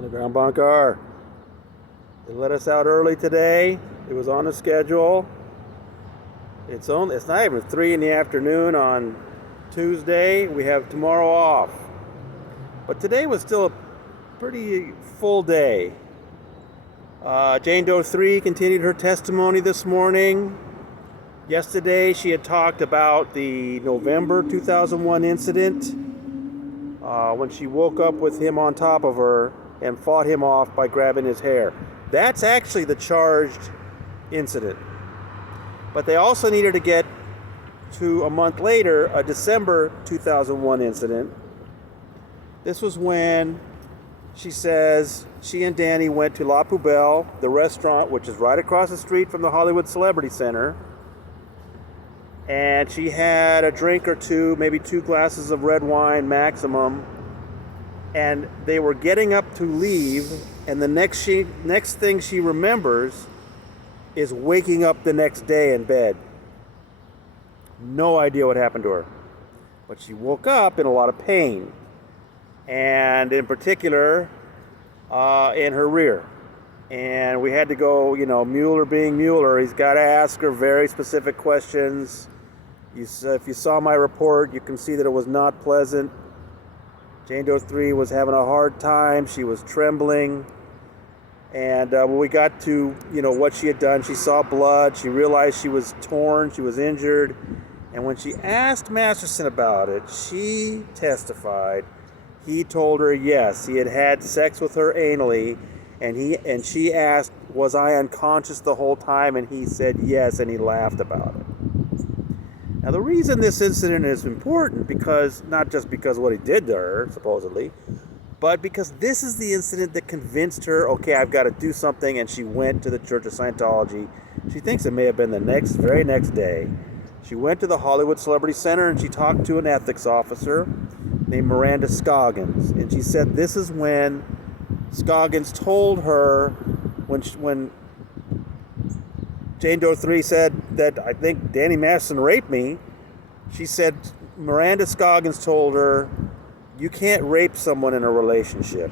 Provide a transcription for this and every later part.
Underground bunker. They let us out early today. It was on the schedule. It's not even 3 in the afternoon on Tuesday. We have tomorrow off. But today was still a pretty full day. Jane Doe 3 continued her testimony this morning. Yesterday she had talked about the November 2001 incident when she woke up with him on top of her and fought him off by grabbing his hair. That's actually the charged incident. But they also needed to get to a month later, a December 2001 incident. This was when she says she and Danny went to La Poubelle, the restaurant, which is right across the street from the Hollywood Celebrity Center. And she had a drink or two, maybe 2 glasses of red wine maximum. And they were getting up to leave, and the next thing she remembers is waking up the next day in bed. No idea what happened to her. But she woke up in a lot of pain. And in particular, in her rear. And we had to go, Mueller being Mueller, he's got to ask her very specific questions. If you saw my report, you can see that it was not pleasant. Jane Doe 3 was having a hard time. She was trembling. And when we got to, what she had done, she saw blood. She realized she was torn. She was injured. And when she asked Masterson about it, she testified. He told her, yes, he had had sex with her anally. And she asked, was I unconscious the whole time? And he said yes, and he laughed about it. Now, the reason this incident is important, not just because of what he did to her, supposedly, but because this is the incident that convinced her, okay, I've got to do something, and she went to the Church of Scientology. She thinks it may have been the very next day. She went to the Hollywood Celebrity Center, and she talked to an ethics officer named Miranda Scoggins. And she said this is when Scoggins told her, when Jane Doe 3 said that I think Danny Masterson raped me, she said Miranda Scoggins told her, you can't rape someone in a relationship.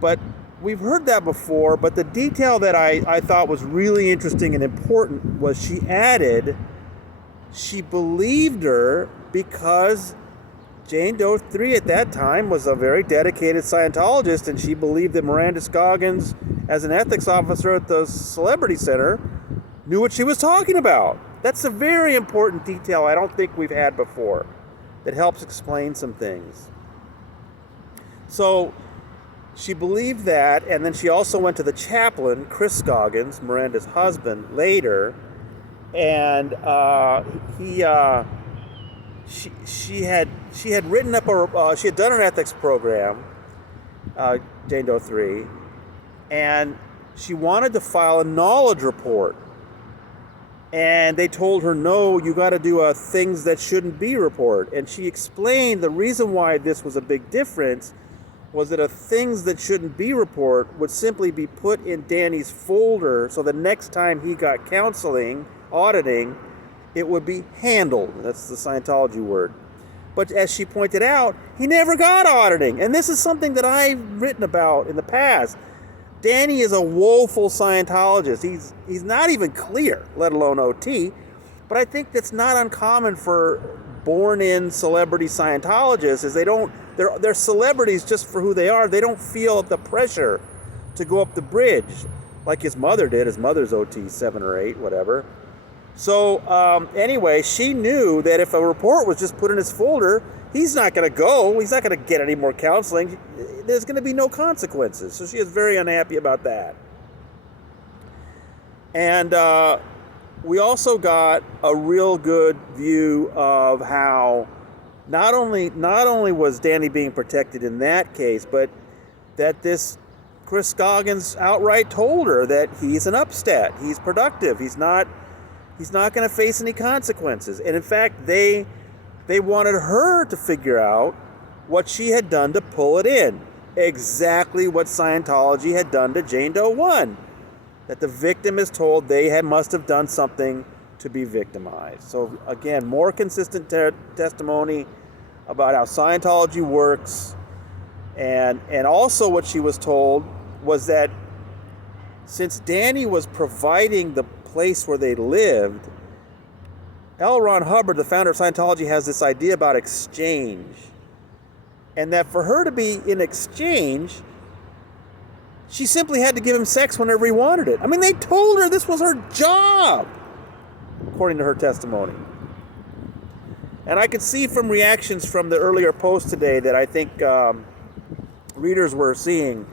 But we've heard that before, but the detail that I thought was really interesting and important was she added she believed her because Jane Doe 3 at that time was a very dedicated Scientologist, and she believed that Miranda Scoggins, as an ethics officer at the Celebrity Center, knew what she was talking about. That's a very important detail I don't think we've had before that helps explain some things. So she believed that, and then she also went to the chaplain, Chris Scoggins, Miranda's husband, later, and she had written up she had done an ethics program, Jane Doe 3, and she wanted to file a knowledge report. And they told her, no, you got to do a things that shouldn't be report. And she explained the reason why this was a big difference was that a things that shouldn't be report would simply be put in Danny's folder, so the next time he got counseling, auditing, it would be handled. That's the Scientology word. But as she pointed out, he never got auditing. And this is something that I've written about in the past. Danny is a woeful Scientologist. He's not even clear, let alone OT. But I think that's not uncommon for born-in celebrity Scientologists. Is they're celebrities just for who they are. They don't feel the pressure to go up the bridge like his mother did. His mother's OT 7 or 8, whatever. So anyway, she knew that if a report was just put in his folder, he's not going to go. He's not going to get any more counseling. There's going to be no consequences. So she is very unhappy about that. And we also got a real good view of how not only was Danny being protected in that case, but that this Chris Scoggins outright told her that he's an upstat. He's productive. He's not going to face any consequences. And in fact, they wanted her to figure out what she had done to pull it in. Exactly what Scientology had done to Jane Doe 1. That the victim is told they must have done something to be victimized. So again, more consistent testimony about how Scientology works. And also what she was told was that since Danny was providing the place where they lived, L. Ron Hubbard, the founder of Scientology, has this idea about exchange. And that for her to be in exchange, she simply had to give him sex whenever he wanted it. I mean, they told her this was her job, according to her testimony. And I could see from reactions from the earlier post today that I think readers were seeing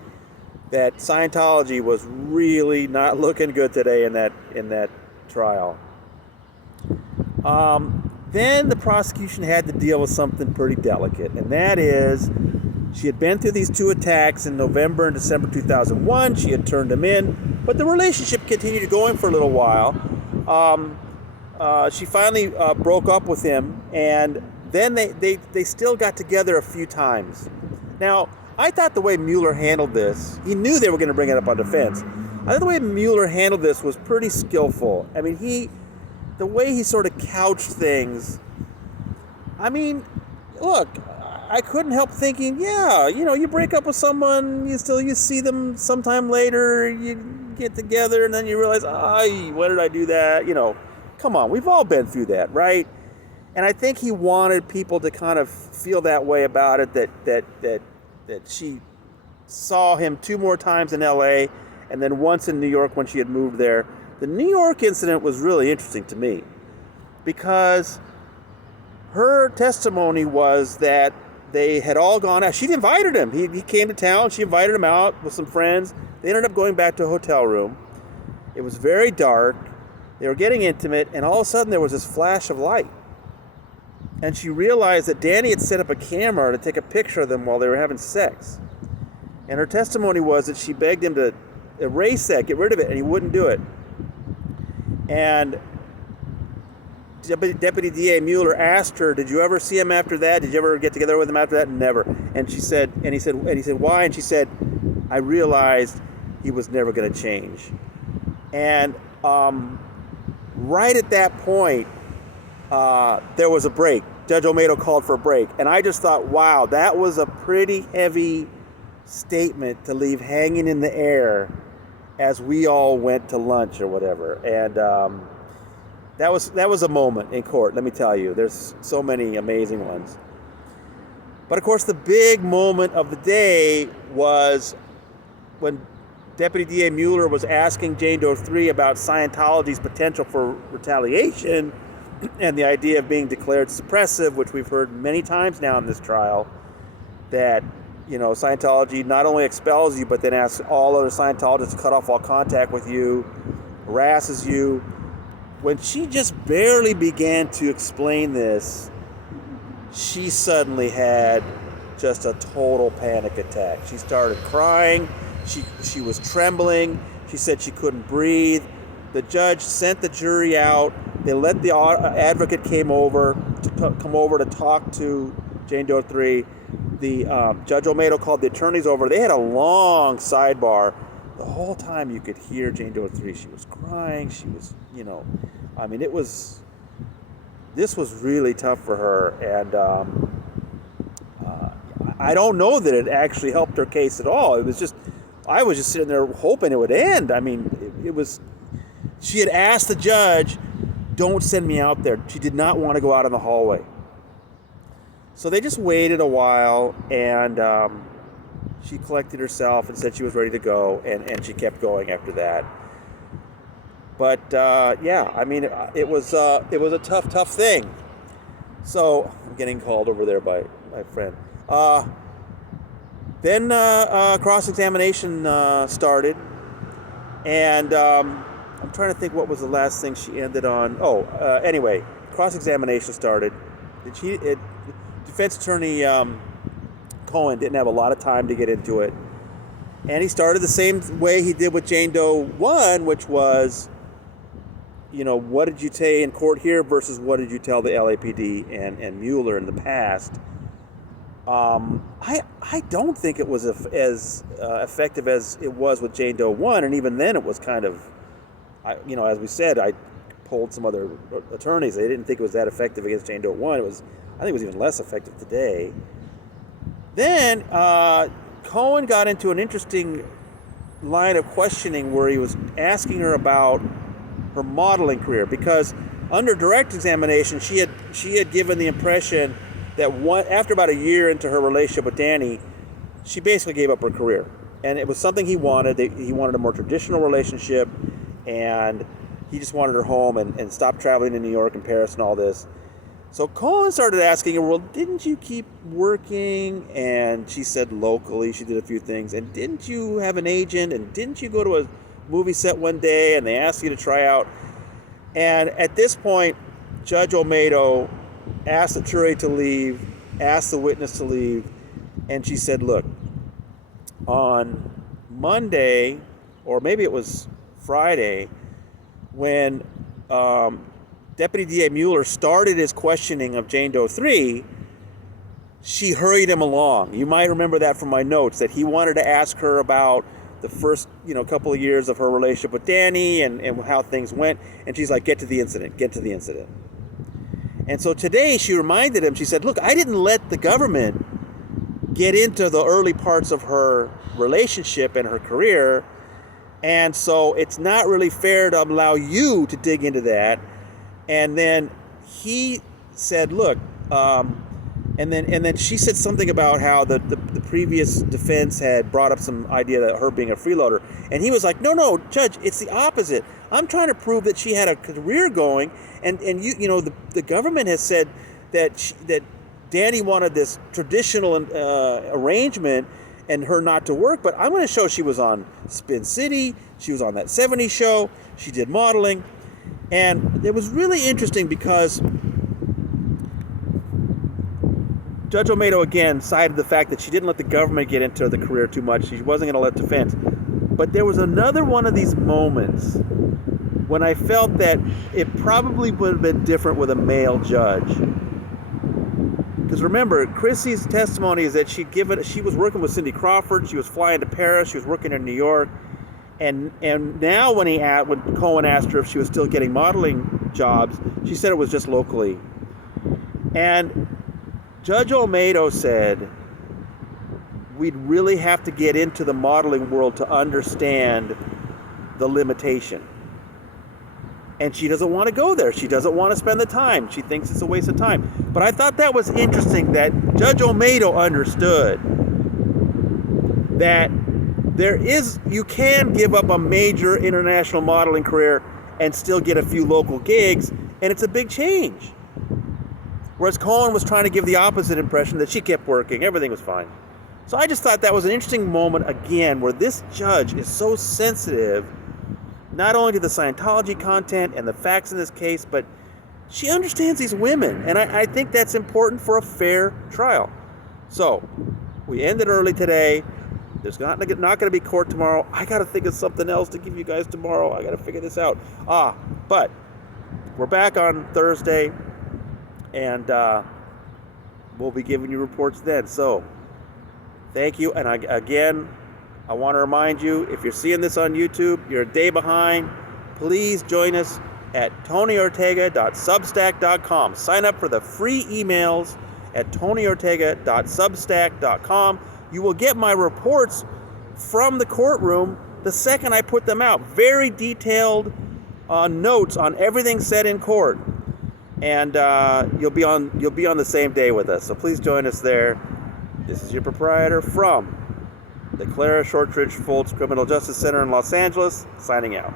that Scientology was really not looking good today in that trial. Then the prosecution had to deal with something pretty delicate, and that is she had been through these 2 attacks in November and December 2001. She had turned them in, but the relationship continued going for a little while. She finally broke up with him, and then they still got together a few times. Now, I thought the way Mueller handled this, he knew they were going to bring it up on defense. I thought the way Mueller handled this was pretty skillful. I mean, the way he sort of couched things, I mean, look, I couldn't help thinking, yeah, you break up with someone, you see them sometime later, you get together, and then you realize, why did I do that? Come on, we've all been through that, right? And I think he wanted people to kind of feel that way about it, that she saw him 2 more times in LA and then once in New York when she had moved there. The New York incident was really interesting to me because her testimony was that they had all gone out. She'd invited him. He came to town. She invited him out with some friends. They ended up going back to a hotel room. It was very dark. They were getting intimate, and all of a sudden there was this flash of light. And she realized that Danny had set up a camera to take a picture of them while they were having sex. And her testimony was that she begged him to erase that, get rid of it, and he wouldn't do it. And Deputy DA Mueller asked her, "Did you ever see him after that? Did you ever get together with him after that?" Never. And he said, "Why?" And she said, "I realized he was never going to change." And right at that point, there was a break. Judge Olmedo called for a break. And I just thought, wow, that was a pretty heavy statement to leave hanging in the air as we all went to lunch or whatever. And that was a moment in court, let me tell you. There's so many amazing ones. But of course, the big moment of the day was when Deputy DA Mueller was asking Jane Doe 3 about Scientology's potential for retaliation and the idea of being declared suppressive, which we've heard many times now in this trial, that Scientology not only expels you, but then asks all other Scientologists to cut off all contact with you, harasses you. When she just barely began to explain this, she suddenly had just a total panic attack. She started crying. She was trembling. She said she couldn't breathe. The judge sent the jury out. They let the advocate come over to talk to Jane Doe 3. The Judge Olmedo called the attorneys over. They had a long sidebar. The whole time you could hear Jane Doe 3. She was crying. She was, this was really tough for her. And I don't know that it actually helped her case at all. I was just sitting there hoping it would end. I mean, it was, she had asked the judge, "Don't send me out there." She did not want to go out in the hallway. So they just waited a while, and she collected herself and said she was ready to go, and she kept going after that. But it was a tough thing. So I'm getting called over there by my friend. Then cross-examination started, and I'm trying to think what was the last thing she ended on. Anyway, cross-examination started. Defense attorney Cohen didn't have a lot of time to get into it, and he started the same way he did with Jane Doe 1, which was, what did you say in court here versus what did you tell the LAPD and Mueller in the past. I don't think it was as effective as it was with Jane Doe 1, and even then it was kind of, as we said, I polled some other attorneys. They didn't think it was that effective against Jane Doe 1. I think it was even less effective today. Then Cohen got into an interesting line of questioning where he was asking her about her modeling career, because under direct examination she had given the impression that after about a year into her relationship with Danny, she basically gave up her career, and it was something he wanted. He wanted a more traditional relationship, and he just wanted her home and stop traveling to New York and Paris and all this. So Cohen started asking her, well, didn't you keep working? And she said locally she did a few things. And didn't you have an agent? And didn't you go to a movie set one day and they asked you to try out? And at this point, Judge Olmedo asked the jury to leave, asked the witness to leave, and she said, look, on Monday, or maybe it was Friday, when Deputy DA Mueller started his questioning of Jane Doe 3, she hurried him along. You might remember that from my notes, that he wanted to ask her about the first, couple of years of her relationship with Danny and how things went. And she's like, get to the incident. And so today she reminded him, she said, look, I didn't let the government get into the early parts of her relationship and her career. And so it's not really fair to allow you to dig into that. And then he said, look, and then she said something about how the previous defense had brought up some idea that her being a freeloader. And he was like, no, Judge, it's the opposite. I'm trying to prove that she had a career going. And the government has said that Danny wanted this traditional arrangement and her not to work. But I'm going to show she was on Spin City. She was on that 70s show. She did modeling. And it was really interesting because Judge Olmedo, again, cited the fact that she didn't let the government get into the career too much. She wasn't going to let defense. But there was another one of these moments when I felt that it probably would have been different with a male judge. Because remember, Chrissy's testimony is that she was working with Cindy Crawford. She was flying to Paris. She was working in New York. And now when Cohen asked her if she was still getting modeling jobs, she said it was just locally. And Judge Olmedo said, we'd really have to get into the modeling world to understand the limitation. And she doesn't want to go there. She doesn't want to spend the time. She thinks it's a waste of time. But I thought that was interesting that Judge Olmedo understood that you can give up a major international modeling career and still get a few local gigs, and it's a big change. Whereas Cohen was trying to give the opposite impression, that she kept working, everything was fine. So I just thought that was an interesting moment again, where this judge is so sensitive, not only to the Scientology content and the facts in this case, but she understands these women, and I think that's important for a fair trial. So we ended early today. There's not going to be court tomorrow. I got to think of something else to give you guys tomorrow. I got to figure this out. But we're back on Thursday, and we'll be giving you reports then. So thank you. And I want to remind you, if you're seeing this on YouTube, you're a day behind, please join us at tonyortega.substack.com. Sign up for the free emails at tonyortega.substack.com. You will get my reports from the courtroom the second I put them out. Very detailed notes on everything said in court, and you'll be on the same day with us. So please join us there. This is your proprietor from the Clara Shortridge Foltz Criminal Justice Center in Los Angeles, signing out.